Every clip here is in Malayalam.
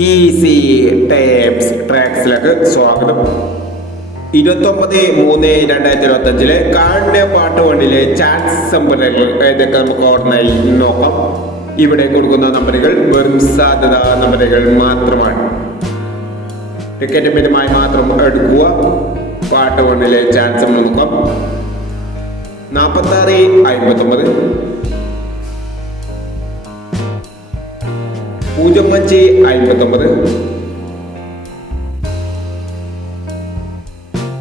ഈസി ടേപ്സ് ട്രാക്സിലേക്ക് സ്വാഗതം. 29/3/2025 കാടിന്റെ പാട്ട് വണ്ടിയിലെ ചാൻസ് നമ്പറുകൾ ഏതൊക്കെ നമുക്ക് ഓർമ്മയായി നോക്കാം. ഇവിടെ കൊടുക്കുന്ന നമ്പറുകൾ വെറും സാധ്യത നമ്പറുകൾ മാത്രമാണ്. ടിക്കറ്റ് മിതമായി മാത്രം എടുക്കുക. പാട്ട് വണ്ടിയിലെ ചാൻസ് നമ്മൾ നോക്കാം. 46/59, 05/59, 95/26,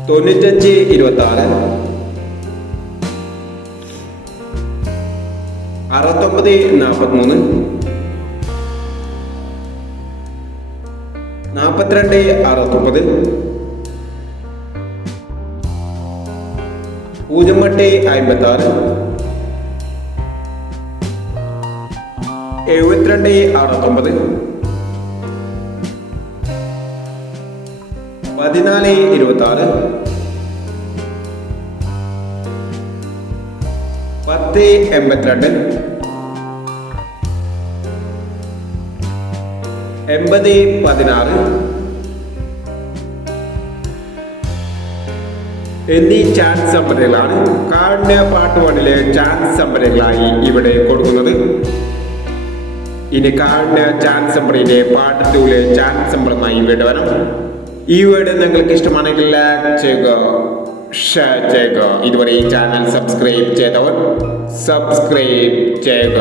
69/43, 42/69, 08/56, 72/69, 14/26, 10/82, 80/16 എന്നീ ചാൻസ് നമ്പറുകളാണ് കാടിന്റെ പാട്ട് വണ്ടിയിലെ ചാൻസ് നമ്പറുകളായി ഇവിടെ കൊടുക്കുന്നത്. ഇനി കാടിന്റെ ചാൻസ് നമ്പറിന്റെ പാട്ട് 2 ചാൻസ് നമ്പറുമായി വീട് വരാം. ഈ വീഡിയോ നിങ്ങൾക്ക് ഇഷ്ടമാണെങ്കിൽ ലൈക്ക് ചെയ്യുക, ഷെയർ ചെയ്യുക. ഇതുവരെ ഈ ചാനൽ സബ്സ്ക്രൈബ് ചെയ്തവർ സബ്സ്ക്രൈബ് ചെയ്യുക.